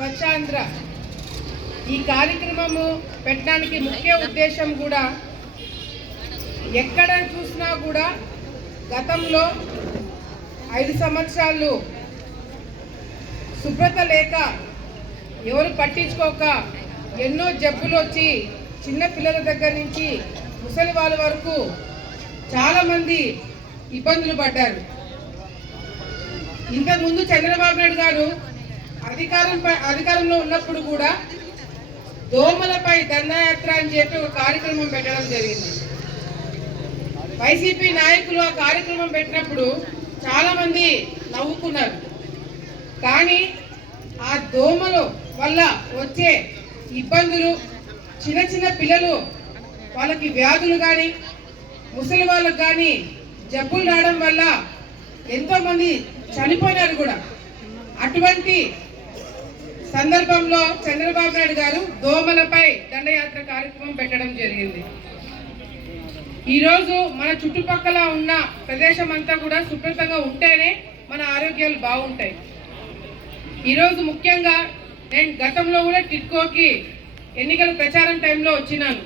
స్వచ్ఛాంధ్ర. ఈ కార్యక్రమము పెట్టడానికి ముఖ్య ఉద్దేశం కూడా ఎక్కడ చూసినా కూడా గతంలో ఐదు సంవత్సరాలు శుభ్రత లేక ఎవరు పట్టించుకోక ఎన్నో జబ్బులు వచ్చి చిన్న పిల్లల దగ్గర నుంచి ముసలి వాళ్ళ వరకు చాలామంది ఇబ్బందులు పడ్డారు. ఇంతకుముందు చంద్రబాబు నాయుడు గారు అధికారంపై అధికారంలో ఉన్నప్పుడు కూడా దోమలపై దండయాత్ర అని చెప్పి ఒక కార్యక్రమం పెట్టడం జరిగింది. వైసీపీ నాయకులు ఆ కార్యక్రమం పెట్టినప్పుడు చాలా మంది నవ్వుకున్నారు. కానీ ఆ దోమలు వల్ల వచ్చే ఇబ్బందులు చిన్న చిన్న పిల్లలు వాళ్ళకి వ్యాధులు కానీ ముసలి వాళ్ళకు కానీ జబ్బులు రావడం వల్ల ఎంతోమంది చనిపోయినారు కూడా. అటువంటి సందర్భంలో చంద్రబాబు నాయుడు గారు దోమలపై దండయాత్ర కార్యక్రమం పెట్టడం జరిగింది. ఈరోజు మన చుట్టుపక్కల ఉన్న ప్రదేశం అంతా కూడా శుభ్రతంగా ఉంటేనే మన ఆరోగ్యాలు బాగుంటాయి. ఈరోజు ముఖ్యంగా నేను గతంలో కూడా టిట్కోకి ఎన్నికల ప్రచారం టైంలో వచ్చినాను.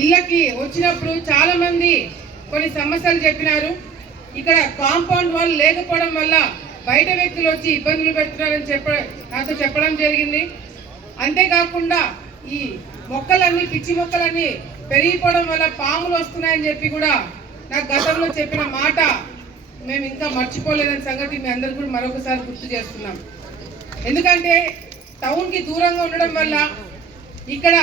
ఇళ్ళకి వచ్చినప్పుడు చాలామంది కొన్ని సమస్యలు చెప్పినారు. ఇక్కడ కాంపౌండ్ వాళ్ళు లేకపోవడం వల్ల బయట వ్యక్తులు వచ్చి ఇబ్బందులు పెడుతున్నారని చెప్ప నాతో చెప్పడం జరిగింది. అంతేకాకుండా ఈ మొక్కలన్నీ పిచ్చి మొక్కలన్నీ పెరిగిపోవడం వల్ల పాములు వస్తున్నాయని చెప్పి కూడా నాకు గతంలో చెప్పిన మాట మేము ఇంకా మర్చిపోలేదని సంగతి మీ అందరు కూడా మరొకసారి గుర్తు చేస్తున్నాం. ఎందుకంటే టౌన్కి దూరంగా ఉండడం వల్ల ఇక్కడ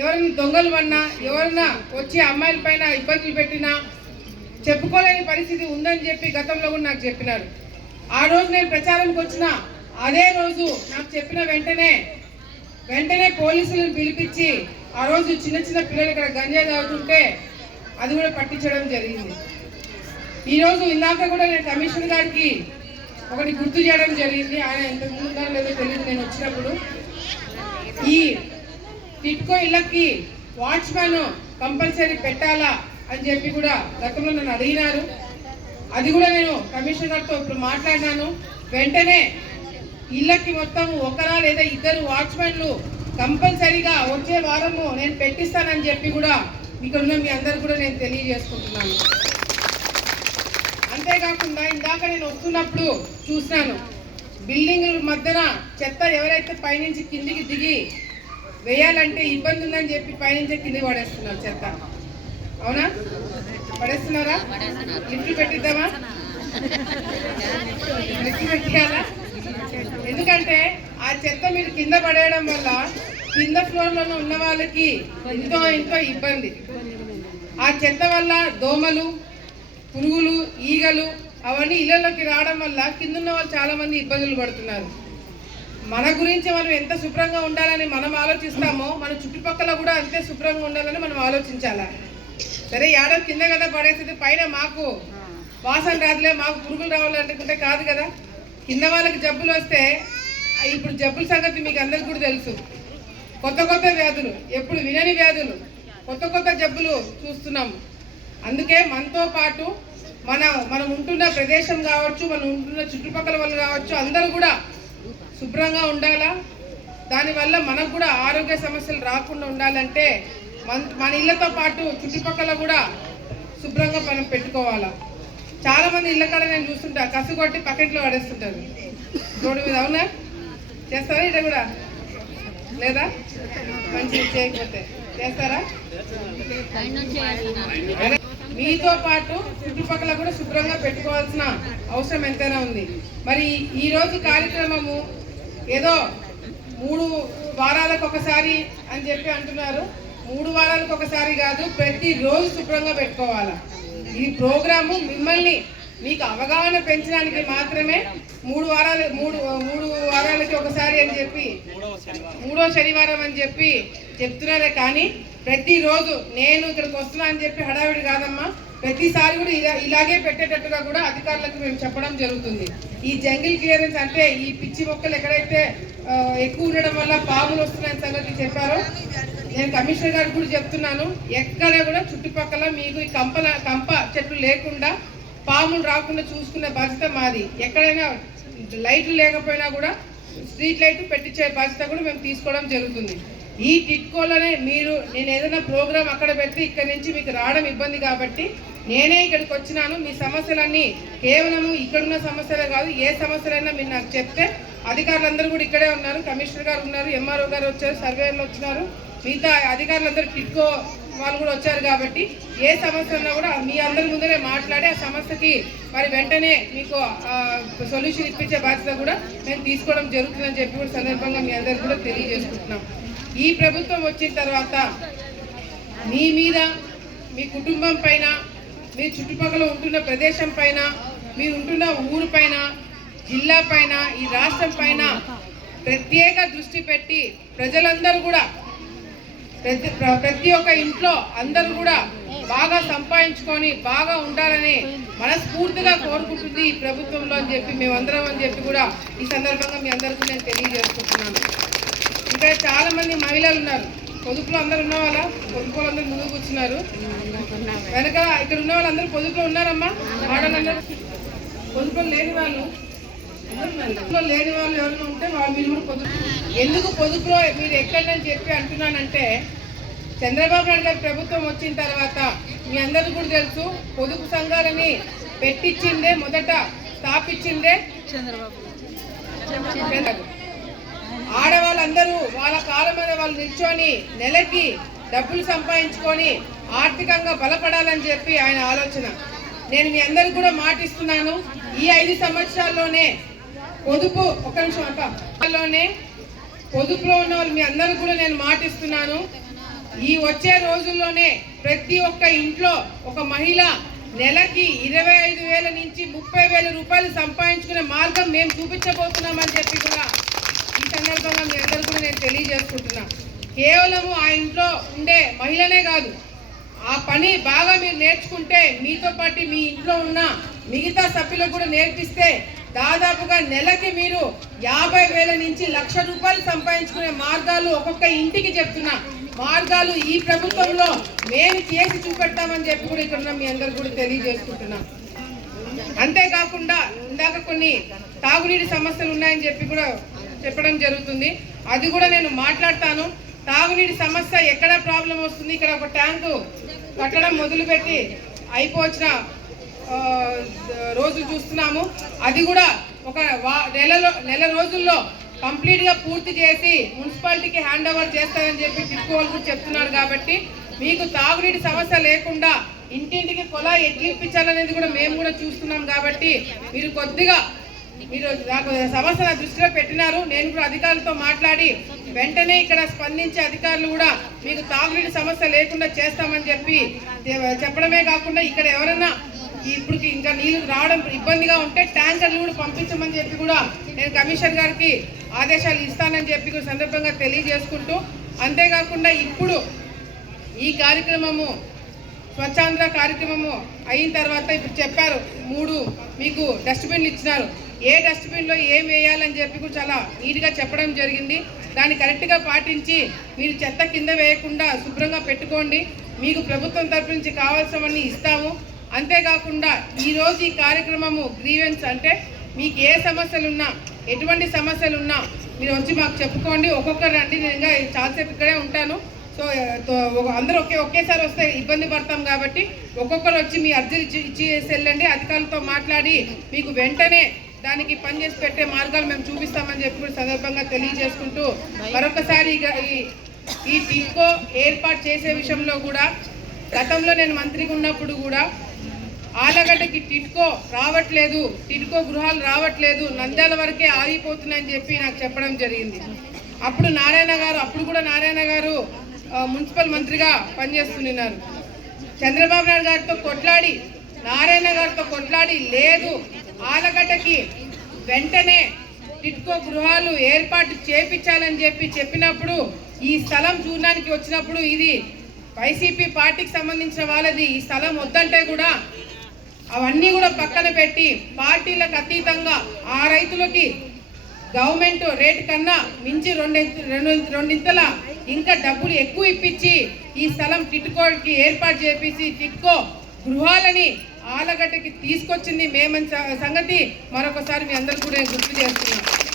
ఎవరిని దొంగలు అన్నా ఎవరన్నా వచ్చి అమ్మాయిల పైన ఇబ్బందులు పెట్టినా చెప్పుకోలేని పరిస్థితి ఉందని చెప్పి గతంలో కూడా నాకు చెప్పినారు. ఆ రోజు నేను ప్రచారానికి వచ్చిన అదే రోజు నాకు చెప్పిన వెంటనే వెంటనే పోలీసులను పిలిపించి ఆ రోజు చిన్న చిన్న పిల్లలు ఇక్కడ గంజాయి తాగుతుంటే అది కూడా పట్టించడం జరిగింది. ఈరోజు ఇందాక కూడా నేను కమిషనర్ గారికి ఒకటి గుర్తు చేయడం జరిగింది. ఆయన ఇంతకుముందు ఉన్నారో లేదో తెలియదు నేను వచ్చినప్పుడు. ఈ టిట్కో ఇళ్ళకి వాచ్మెన్ కంపల్సరీ పెట్టాలా అని చెప్పి కూడా గతంలో నన్ను అడిగినారు. అది కూడా నేను కమిషనర్తో ఇప్పుడు మాట్లాడినాను. వెంటనే ఇళ్ళకి మొత్తం ఒకరా లేదా ఇద్దరు వాచ్మెన్లు కంపల్సరీగా వచ్చే వారము నేను పెట్టిస్తానని చెప్పి కూడా ఇక్కడున్న మీ అందరు కూడా నేను తెలియజేసుకుంటున్నాను. అంతేకాకుండా ఇందాక నేను వస్తున్నప్పుడు చూసినాను. బిల్డింగ్ మధ్యన చెత్త ఎవరైతే పైనుంచి కిందికి దిగి వేయాలంటే ఇబ్బంది ఉందని చెప్పి పైనుంచి కింది పడేస్తున్నారు చెత్త. అవునా? పడేస్తున్నారా? లిఫ్ట్ పెట్టిద్దామా? లిఫ్ట్ పెట్టాలా ఎందుకంటే ఆ చెత్త మీరు కింద పడేయడం వల్ల కింద ఫ్లోర్లోనే ఉన్న వాళ్ళకి ఎంతో ఎంతో ఇబ్బంది. ఆ చెత్త వల్ల దోమలు పురుగులు ఈగలు అవన్నీ ఇళ్ళలోకి రావడం వల్ల కింద ఉన్న వాళ్ళు చాలా మంది ఇబ్బందులు పడుతున్నారు. మన గురించి మనం ఎంత శుభ్రంగా ఉండాలని మనం ఆలోచిస్తామో మన చుట్టుపక్కల కూడా అంతే శుభ్రంగా ఉండాలని మనం ఆలోచించాలా? సరే ఏడో కింద కదా పడేస్తుంది పైన మాకు. వాసన రాదులే మాకు పురుగులు రావాలనుకుంటే కాదు కదా. కింద వాళ్ళకి జబ్బులు వస్తే ఇప్పుడు జబ్బుల సంగతి మీకు అందరికి కూడా తెలుసు. కొత్త కొత్త వ్యాధులు ఎప్పుడు వినని వ్యాధులు కొత్త కొత్త జబ్బులు చూస్తున్నాము అందుకే మనతో పాటు మన మనం ఉంటున్న ప్రదేశం కావచ్చు మనం ఉంటున్న చుట్టుపక్కల వాళ్ళు కావచ్చు అందరూ కూడా శుభ్రంగా ఉండాలా? దానివల్ల మనకు కూడా ఆరోగ్య సమస్యలు రాకుండా ఉండాలంటే మన మన ఇళ్ళతో పాటు చుట్టుపక్కల కూడా శుభ్రంగా మనం పెట్టుకోవాలా. చాలా మంది ఇళ్ళ కాడ నేను చూస్తుంటా కసు కొట్టి పకెట్లో పడేస్తుంటారు రోడ్డు మీద అవునా? చేస్తారా ఇట కూడా? లేదా? మంచి చేయకపోతే. చేస్తారా? మీతో పాటు చుట్టుపక్కల కూడా శుభ్రంగా పెట్టుకోవాల్సిన అవసరం ఎంతైనా ఉంది. మరి ఈరోజు కార్యక్రమము ఏదో మూడు వారాలకు ఒకసారి అని చెప్పి అంటున్నారు. మూడు వారాలకు ఒకసారి కాదు ప్రతి రోజు శుభ్రంగా పెట్టుకోవాలా. ఈ ప్రోగ్రాము మిమ్మల్ని మీకు అవగాహన పెంచడానికి మాత్రమే మూడు వారాలు మూడు మూడు వారాలకి ఒకసారి అని చెప్పి మూడో శనివారం అని చెప్పి చెప్తున్నారే కానీ ప్రతిరోజు నేను ఇక్కడికి వస్తున్నా అని చెప్పి హడావిడి కాదమ్మా. ప్రతిసారి కూడా ఇలా ఇలాగే పెట్టేటట్టుగా కూడా అధికారులకు మేము చెప్పడం జరుగుతుంది. ఈ జంగిల్ క్లియరెన్స్ అంటే ఈ పిచ్చి మొక్కలు ఎక్కడైతే ఎక్కువ ఉండడం వల్ల పాములు వస్తున్నాయని సంగతి చెప్పారో నేను కమిషనర్ గారికి కూడా చెప్తున్నాను ఎక్కడ కూడా చుట్టుపక్కల మీకు ఈ కంపల కంప చెట్లు లేకుండా పాములు రాకుండా చూసుకునే బాధ్యత మాది. ఎక్కడైనా లైట్లు లేకపోయినా కూడా స్ట్రీట్ లైట్ పెట్టించే బాధ్యత కూడా మేము తీసుకోవడం జరుగుతుంది. ఈ టిట్కోలోనే మీరు నేను ఏదైనా ప్రోగ్రాం అక్కడ పెడితే ఇక్కడ నుంచి మీకు రావడం ఇబ్బంది కాబట్టి నేనే ఇక్కడికి వచ్చినాను. మీ సమస్యలన్నీ కేవలము ఇక్కడున్న సమస్యలే కాదు ఏ సమస్యలైనా మీరు నాకు చెప్తే అధికారులందరూ కూడా ఇక్కడే ఉన్నారు. కమిషనర్ గారు ఉన్నారు ఎంఆర్ఓ గారు వచ్చారు సర్వేయర్లు వచ్చినారు. మిగతా అధికారులందరూ టిట్కో వాళ్ళు కూడా వచ్చారు కాబట్టి ఏ సమస్య ఉన్నా కూడా మీ అందరి ముందరే మాట్లాడి ఆ సమస్యకి మరి వెంటనే మీకు సొల్యూషన్ ఇప్పించే బాధ్యత కూడా మేము తీసుకోవడం జరుగుతుందని చెప్పి కూడా సందర్భంగా మీ అందరికి కూడా తెలియజేసుకుంటున్నాం. ఈ ప్రభుత్వం వచ్చిన తర్వాత మీ మీద మీ కుటుంబం పైన మీ చుట్టుపక్కల ఉంటున్న ప్రదేశం పైన మీరు ఉంటున్న ఊరు పైన జిల్లా పైన ఈ రాష్ట్రం పైన ప్రత్యేక దృష్టి పెట్టి ప్రజలందరూ కూడా ప్రతి ప్ర- ప్రతి ఒక్క ఇంట్లో అందరూ కూడా బాగా సంపాదించుకొని బాగా ఉండాలని మనస్ఫూర్తిగా కోరుకుంటుంది ఈ ప్రభుత్వంలో అని చెప్పి మేమందరం అని చెప్పి కూడా ఈ సందర్భంగా మీ అందరికీ నేను తెలియజేసుకుంటున్నాను. ఇంకా చాలామంది మహిళలు ఉన్నారు. పొదుపులో అందరు ఉన్న వాళ్ళ? పొదుపులో అందరూ ముందుకు కూర్చున్నారు. వెనక ఇక్కడ ఉన్న వాళ్ళందరూ పొదుపులో ఉన్నారమ్మా? ఆడవాళ్ళందరూ పొదుపులో లేని వాళ్ళు పొదుపులో లేని వాళ్ళు ఎవరైనా ఉంటే వాళ్ళు మీరు కూడా పొదుపు. ఎందుకు పొదుపులో మీరు ఎక్కడని చెప్పి అంటున్నానంటే చంద్రబాబు నాయుడు గారి ప్రభుత్వం వచ్చిన తర్వాత మీ అందరికీ కూడా తెలుసు పొదుపు సంఘాలని పెట్టించిందే మొదట స్థాపించిందే చంద్రబాబు. ఆడవాళ్ళందరూ వాళ్ళ కాళ్ళ మీద వాళ్ళు నిల్చొని నెలకి డబ్బులు సంపాదించుకొని ఆర్థికంగా బలపడాలని చెప్పి ఆయన ఆలోచన. నేను మీ అందరికి కూడా మాటిస్తున్నాను ఈ ఐదు సంవత్సరాల్లోనే పొదుపు ఒక నిమిషం అక్కలోనే పొదుపులో ఉన్న వాళ్ళు మీ అందరూ కూడా నేను మాటిస్తున్నాను. ఈ వచ్చే రోజుల్లోనే ప్రతి ఒక్క ఇంట్లో ఒక మహిళ నెలకి ఇరవై ఐదు వేల నుంచి ముప్పై వేల రూపాయలు సంపాదించుకునే మార్గం మేము చూపించబోతున్నామని చెప్పి కూడా ఈ సందర్భంగా మీ అందరూ కూడా నేను తెలియజేసుకుంటున్నా. కేవలము ఆ ఇంట్లో ఉండే మహిళనే కాదు ఆ పని బాగా మీరు నేర్చుకుంటే మీతో పాటు మీ ఇంట్లో ఉన్న మిగతా సభ్యులకు కూడా నేర్పిస్తే దాదాపుగా నెలకి మీరు యాభై వేల నుంచి లక్ష రూపాయలు సంపాదించుకునే మార్గాలు ఒక్కొక్క ఇంటికి చెప్తున్నా. మార్గాలు ఈ ప్రభుత్వంలో మేము చేసి చూపెడతామని చెప్పి కూడా ఇక్కడ ఉన్న మీ అందరు కూడా తెలియజేసుకుంటున్నాం. అంతేకాకుండా ఇందాక కొన్ని తాగునీటి సమస్యలు ఉన్నాయని చెప్పి కూడా చెప్పడం జరుగుతుంది. అది కూడా నేను మాట్లాడతాను. తాగునీటి సమస్య ఎక్కడ ప్రాబ్లం వస్తుంది? ఇక్కడ ఒక ట్యాంకు కట్టడం మొదలుపెట్టి అయిపోవచ్చిన రోజు చూస్తున్నాము. అది కూడా ఒక వా- నెలలో నెల రోజుల్లో కంప్లీట్గా పూర్తి చేసి మున్సిపాలిటీకి హ్యాండ్ ఓవర్ చేస్తారని చెప్పి టిట్కోలు కూడా చెప్తున్నారు కాబట్టి మీకు తాగునీటి సమస్య లేకుండా ఇంటింటికి కొలా ఎట్లిప్పించాలనేది కూడా మేము కూడా చూస్తున్నాం కాబట్టి మీరు కొద్దిగా మీరు నాకు సమస్య నా దృష్టిలో పెట్టినారు. నేను కూడా అధికారులతో మాట్లాడి వెంటనే ఇక్కడ స్పందించే అధికారులు కూడా మీకు తాగునీటి సమస్య లేకుండా చేస్తామని చెప్పి చెప్పడమే కాకుండా ఇక్కడ ఎవరైనా ఇప్పుడు ఇంకా నీళ్ళు రావడం ఇబ్బందిగా ఉంటే ట్యాంకర్లు కూడా పంపించమని చెప్పి కూడా నేను కమిషన్ గారికి ఆదేశాలు ఇస్తానని చెప్పి కూడా సందర్భంగా తెలియజేసుకుంటూ అంతేకాకుండా ఇప్పుడు ఈ కార్యక్రమము స్వచ్ఛాంధ్ర కార్యక్రమము అయిన తర్వాత ఇప్పుడు చెప్పారు మూడు మీకు డస్ట్బిన్లు ఇచ్చినారు. ఏ డస్ట్బిన్లో ఏం వేయాలని చెప్పి కూడా చాలా నీట్గా చెప్పడం జరిగింది. దాన్ని కరెక్ట్గా పాటించి మీరు చెత్త కింద వేయకుండా శుభ్రంగా పెట్టుకోండి. మీకు ప్రభుత్వం తరపు నుంచి కావాల్సినవన్నీ ఇస్తాము. అంతేకాకుండా ఈరోజు ఈ కార్యక్రమము గ్రీవెన్స్ అంటే మీకు ఏ సమస్యలు ఉన్నా ఎటువంటి సమస్యలు ఉన్నా మీరు వచ్చి మాకు చెప్పుకోండి. ఒక్కొక్కరు రండి. నేను ఇంకా చాలాసేపు ఇక్కడే ఉంటాను. సో అందరూ ఒకే ఒకేసారి వస్తే ఇబ్బంది పడతాం కాబట్టి ఒక్కొక్కరు వచ్చి మీ అర్జీలు ఇచ్చి వెళ్ళండి. అధికారులతో మాట్లాడి మీకు వెంటనే దానికి పనిచేసి పెట్టే మార్గాలు మేము చూపిస్తామని చెప్పి సందర్భంగా తెలియజేసుకుంటూ మరొకసారి ఇక ఈ ఈ టిక్కో ఏర్పాటు చేసే విషయంలో కూడా గతంలో నేను మంత్రిగా ఉన్నప్పుడు కూడా ఆలగడ్డకి టిట్కో రావట్లేదు టిట్కో గృహాలు రావట్లేదు నంద్యాల వరకే ఆగిపోతున్నాయని చెప్పి నాకు చెప్పడం జరిగింది. అప్పుడు నారాయణ గారు అప్పుడు కూడా నారాయణ గారు మున్సిపల్ మంత్రిగా పనిచేస్తున్నారు. చంద్రబాబు నాయుడు గారితో కొట్లాడి నారాయణ గారితో కొట్లాడి లేదు ఆలగడ్డకి వెంటనే టిట్కో గృహాలు ఏర్పాటు చేపించాలని చెప్పి చెప్పినప్పుడు ఈ స్థలం చూడడానికి వచ్చినప్పుడు ఇది వైసీపీ పార్టీకి సంబంధించిన వాళ్ళది ఈ స్థలం వద్దంటే కూడా అవన్నీ కూడా పక్కన పెట్టి పార్టీలకు అతీతంగా ఆ రైతులకి గవర్నమెంట్ రేటు కన్నా మించి రెండు రెండు రెండింతల ఇంకా డబ్బులు ఎక్కువ ఇప్పించి ఈ స్థలం టిట్కోకి ఏర్పాటు చేపించి టిట్కో గృహాలని ఆలగడ్డకి తీసుకొచ్చింది మేమని సంగతి మరొకసారి మీ అందరు కూడా గుర్తు చేస్తున్నాం